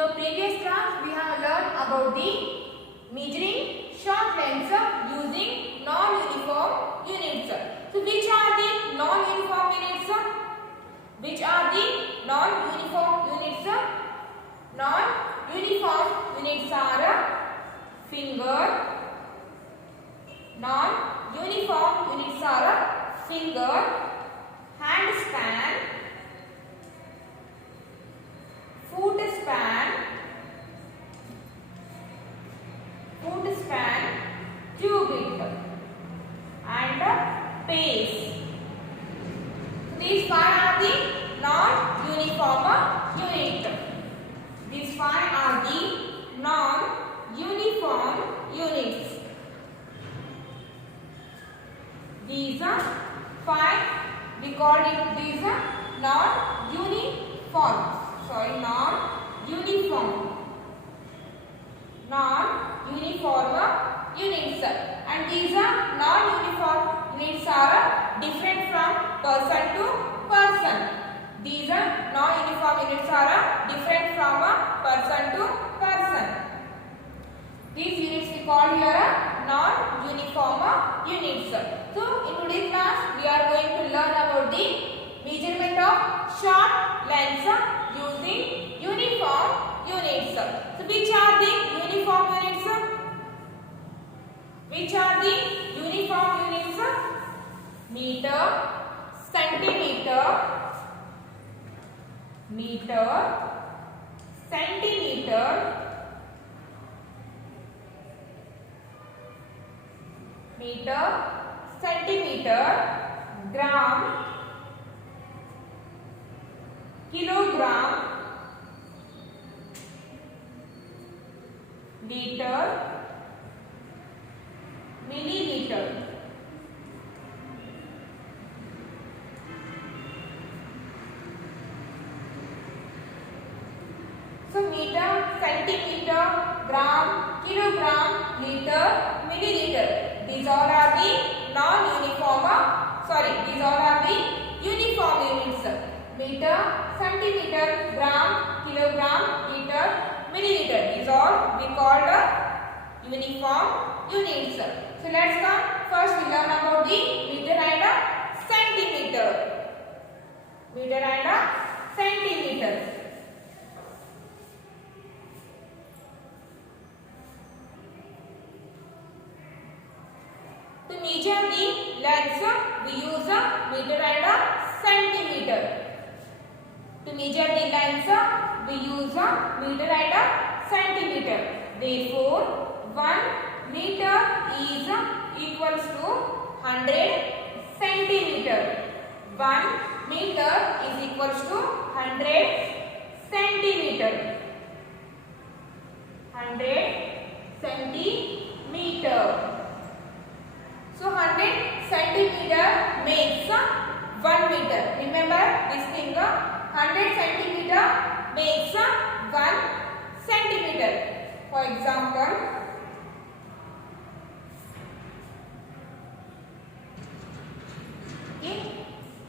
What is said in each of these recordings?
the previous class we have learned about the measuring short lengths using non-uniform units. So which are the non-uniform units? Which are the non-uniform units? Non-uniform units are finger. Non-uniform units are finger, hand span, foot span, cubit and pace. These five are the non-uniform units. These five are the non-uniform units. These are five. We called it these are non-uniform. Non-uniform units. And these are non-uniform units are different from person to person. These are non-uniform units are different from a person to person. These units we call here non-uniform units. So in today's class we are going to learn about the measurement of short lengths using uniform units. So which are the uniform units? Which are the uniform units? Meter, centimeter, gram, kilogram, liter, milliliter. So meter, centimeter, gram, kilogram, liter, milliliter. These all are the these all are the uniform units. Meter, centimeter, gram, kilogram, liter, milliliter. These all we call uniform units. So let's come. First we learn about the meter and centimeter. Meter and centimeter. To measure the lengths, we use a meter and centimeter. To measure the lengths, we use a meter and centimeter. Therefore, 1 meter is equals to 100 centimeter. 1 meter is equals to 100 centimeter. 100 centimeter. So 100 centimeter makes 1 meter. Remember this thing, 100 centimeter makes 1 centimeter. For example,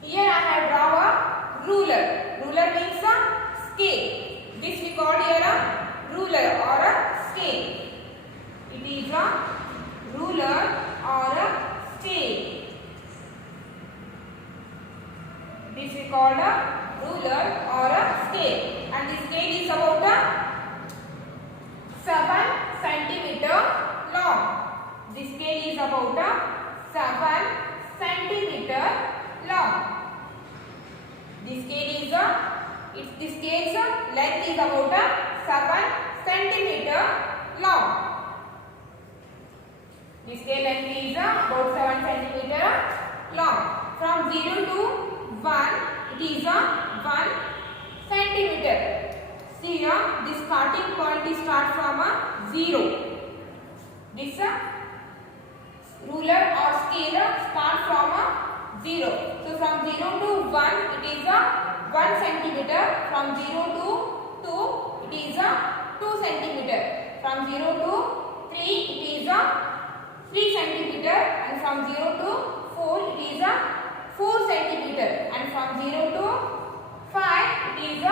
here I have drawn a ruler. Ruler means a scale. This we call here a ruler or a scale. It is a ruler or a scale. This we call a ruler or a scale. And the scale is about a 7 centimeter long. The scale is about a 7 centimeter long. The scale is the scale's length is about a 7 centimeter long. The scale length is about 7 centimeter long. From 0 to 1, it is 1 centimeter. See here, the starting point is start from 0. This ruler or scale start from 0. So from 0 to 1, it is 1 centimeter. From 0 to 2, it is 2 centimeter. From 0 to 3, it is 3 centimeter, and from 0 to 4 it is 4 centimeter, and from 0 to 5 it is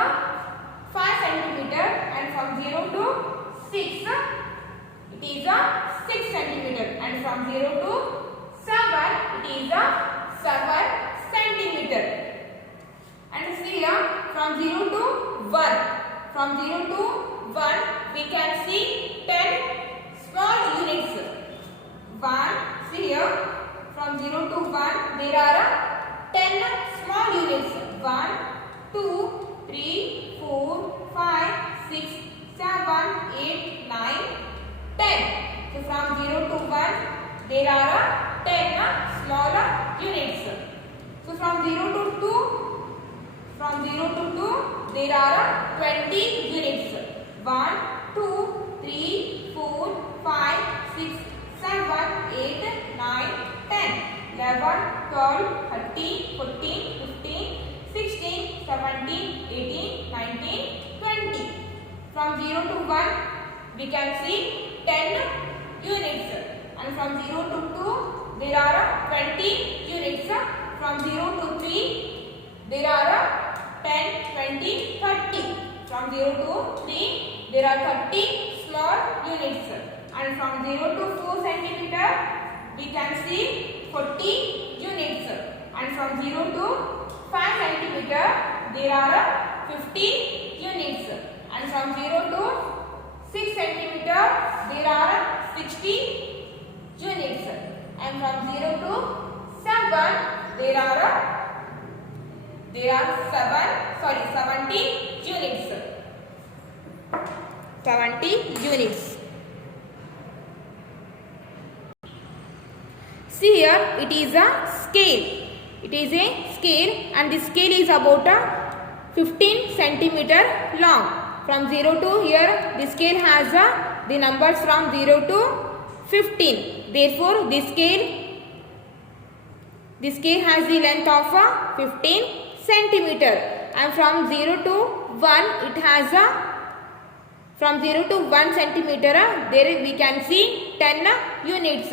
5 centimeter, and from 6, it is a 6 centimeter, and from 0 to 7, it is a 7 centimeter. And see here, from 0 to 1, from 0 to 1, we can see 10 small units. 1, see here, from 0 to 1, there are 10 small units. 1, 2, 3, 4, 5, 6, 7, 8, 9, 10. So from 0 to 1, there are 10 smaller units. So from 0 to 2, there are 20 units. 1, 2, 3, 4, 5, 6, 7, 8, 9, 10, 11, 12, 13, 14, 15, 16, 17, 18, 19, 20. From 0 to 1, we can see 10 units. And from 0 to 2, there are 20 units. From 0 to 3, there are 10, 20, 30. From 0 to 3, there are 30 small units. And from 0 to 4 centimeter, we can see 40 units. And from 0 to 5 centimeter, there are 50 units. And from 0 to 6 centimeter, there are 60 units. And from 0 to 7, there are 70 units. 70 units. See here, it is a scale. It is a scale, and the scale is about 15 centimeter long. From 0 to here, the scale has the numbers from 0 to 15. Therefore, the scale has the length of 15 centimeter. And from 0 to 1, it has from 0 to 1 centimeter, there we can see 10 units.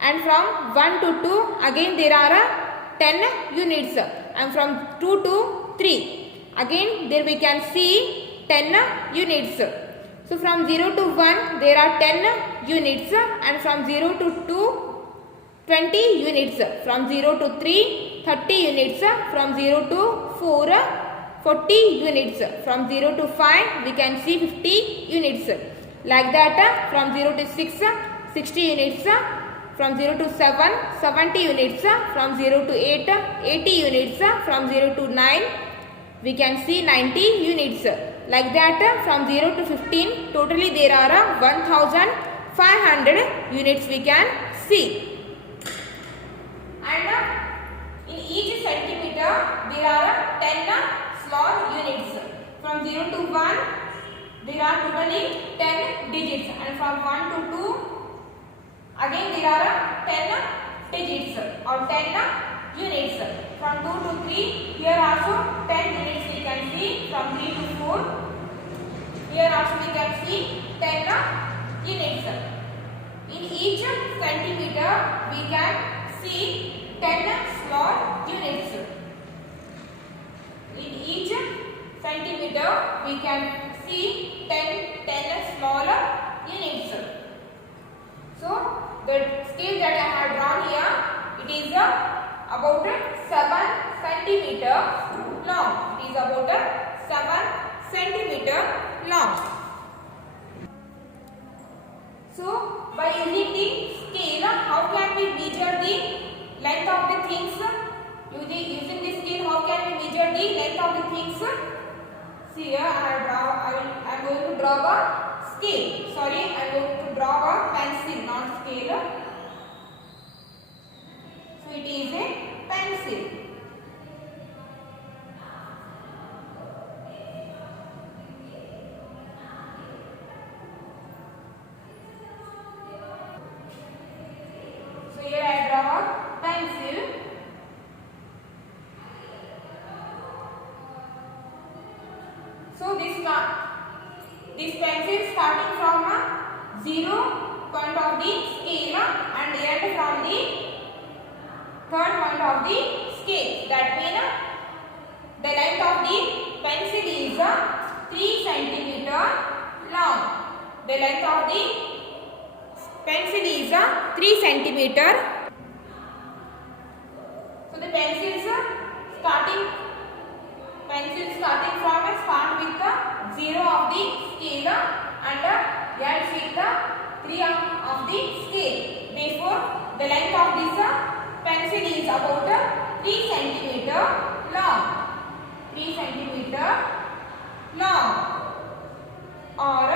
And from 1 to 2, again there are 10 units. And from 2 to 3, again there we can see 10 units. So from 0 to 1, there are 10 units. And from 0 to 2, 20 units. From 0 to 3, 30 units. From 0 to 4, 40 units. From 0 to 5, we can see 50 units. Like that, from 0 to 6, 60 units. From 0 to 7, 70 units. From 0 to 8, 80 units. From 0 to 9, we can see 90 units. Like that, from 0 to 15, totally there are 1500 units we can see. And in each centimeter, there are 10 small units. From 0 to 1, there are totally 10 digits. And from 1 to 2, again there are 10 digits or 10 units. From 2 to 3, here also 10 units we can see. From 3 to 4, here also we can see 10 units. In each centimeter, we can see 10 small units. In each centimeter, we can see 10 smaller units. So, the scale that I have drawn here, it is about 7 centimeter long. It is about 7 centimeter long. So, by using the scale, how can we measure the length of the things? Using the scale, how can we measure the length of the things? See here, I am going to draw a scale. Sorry, I am going to draw a pencil, not scale. So, it is a pencil. So, here I draw a pencil. So, this pencil starting from a 0 point of the scale and end from the third point of the scale. That means the length of the pencil is 3 centimeter long. the length of the pencil is 3 centimeter. So the pencils starting from start with the 0 of the scale and ends with the 3 of the scale. Therefore, the length of this pencil is about 3 centimeter long. 3 centimeter long. Or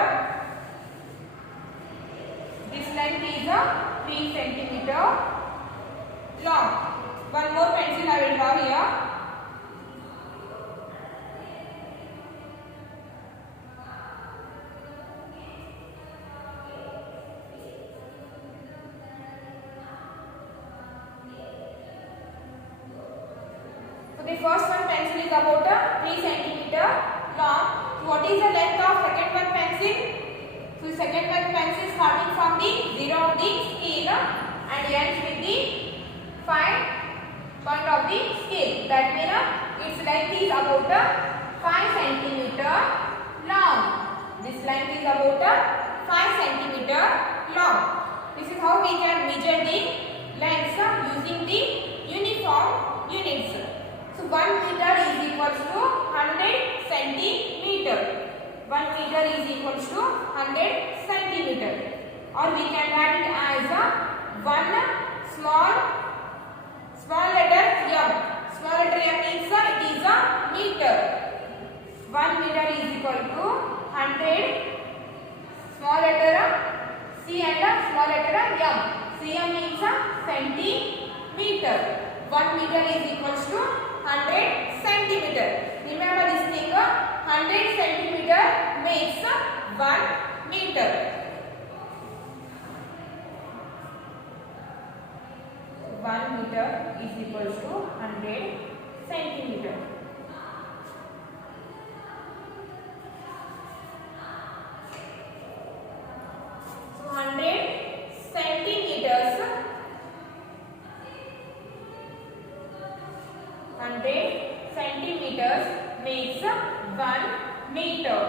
this length is 3 centimeter long. One more pencil I will draw here. So the first one pencil is about 3 centimeter long. So what is the length of second one pencil? So the second one pencil starting from the 0 of the scale and ends with the 5 point of the scale. That means its length is about 5 centimeter long. This length is about 5 centimeter long. This is how we can measure the lengths using the uniform units. So 1 meter is equals to 100 centimeter. 1 meter is equals to 100 centimeter. Or we can write it as one small letter m. Small letter m means it is a meter. 1 meter is equal to 100 small letter c and small letter m. Cm means centimeter. 1 meter is equals to 100 centimeter. Remember this thing, 100 centimeter makes 1 meter. 1 meter is equals to 100 centimeter. So 100 centimeters. 100 centimeters makes 1 meter.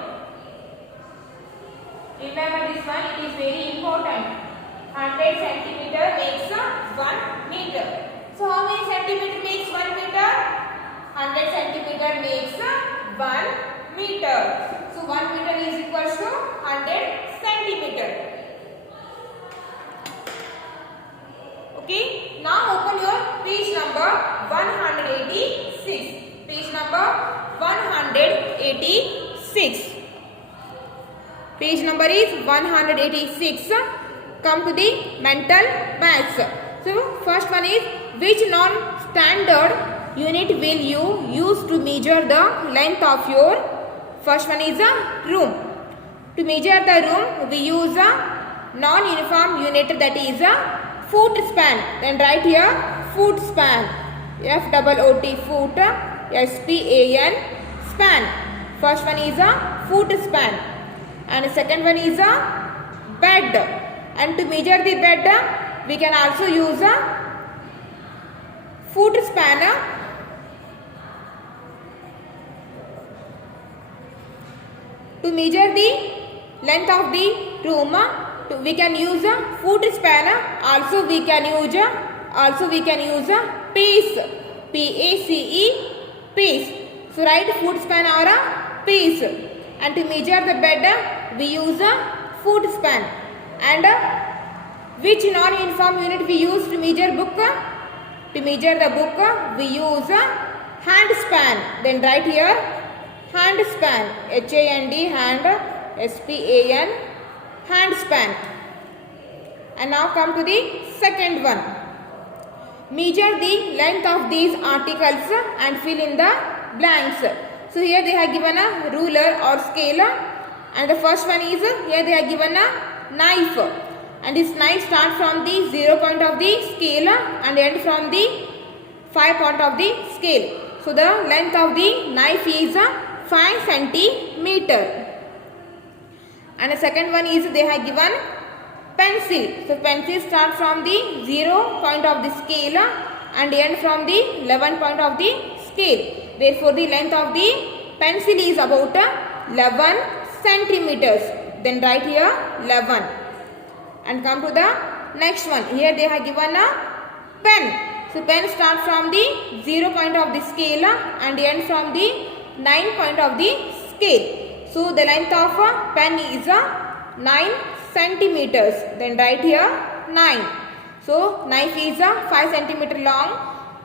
Remember this one, it is very important. 100 centimeter makes 1 meter. So how many centimeter makes 1 meter? 100 centimeter makes 1 meter. So 1 meter is equals to 100 centimeter. Okay. Now open your page number 186. Page number 186. Page number is 186. Come to the mental maths. So first one is, which non-standard unit will you use to measure the length of your, first one is a room. To measure the room we use a non-uniform unit, that is a foot span. Then write here foot span. FOOT foot, SPAN span. First one is a foot span. And the second one is a bed. And to measure the bed we can also use a foot span. To measure the length of the room we can use a foot span. Also we can use a pace. PACE, pace. So write foot span or a pace. And to measure the bed we use a foot span. And which non-uniform unit we use to measure book? To measure the book we use a hand span. Then write here hand span. HAND, hand, SPAN, hand span. And now come to the second one. Measure the length of these articles and fill in the blanks. So here they have given a ruler or scale, and the first one is here they have given a knife, and this knife starts from the 0 point of the scale and end from the 5 point of the scale. So the length of the knife is 5 centimeter. And the second one is they have given pencil. So pencil starts from the 0 point of the scale and end from the 11 point of the scale. Therefore the length of the pencil is about 11 centimeters. Then write here 11. And come to the next one. Here they have given a pen. So pen starts from the 0 point of the scale and ends from the 9 point of the scale. So the length of a pen is 9 centimeters. Then write here 9. So knife is 5 centimeter long,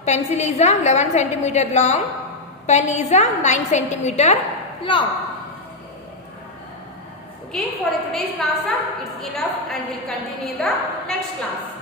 pencil is 11 centimeter long, pen is 9 centimeter long. Okay, for today's class it's enough and we'll continue in the next class.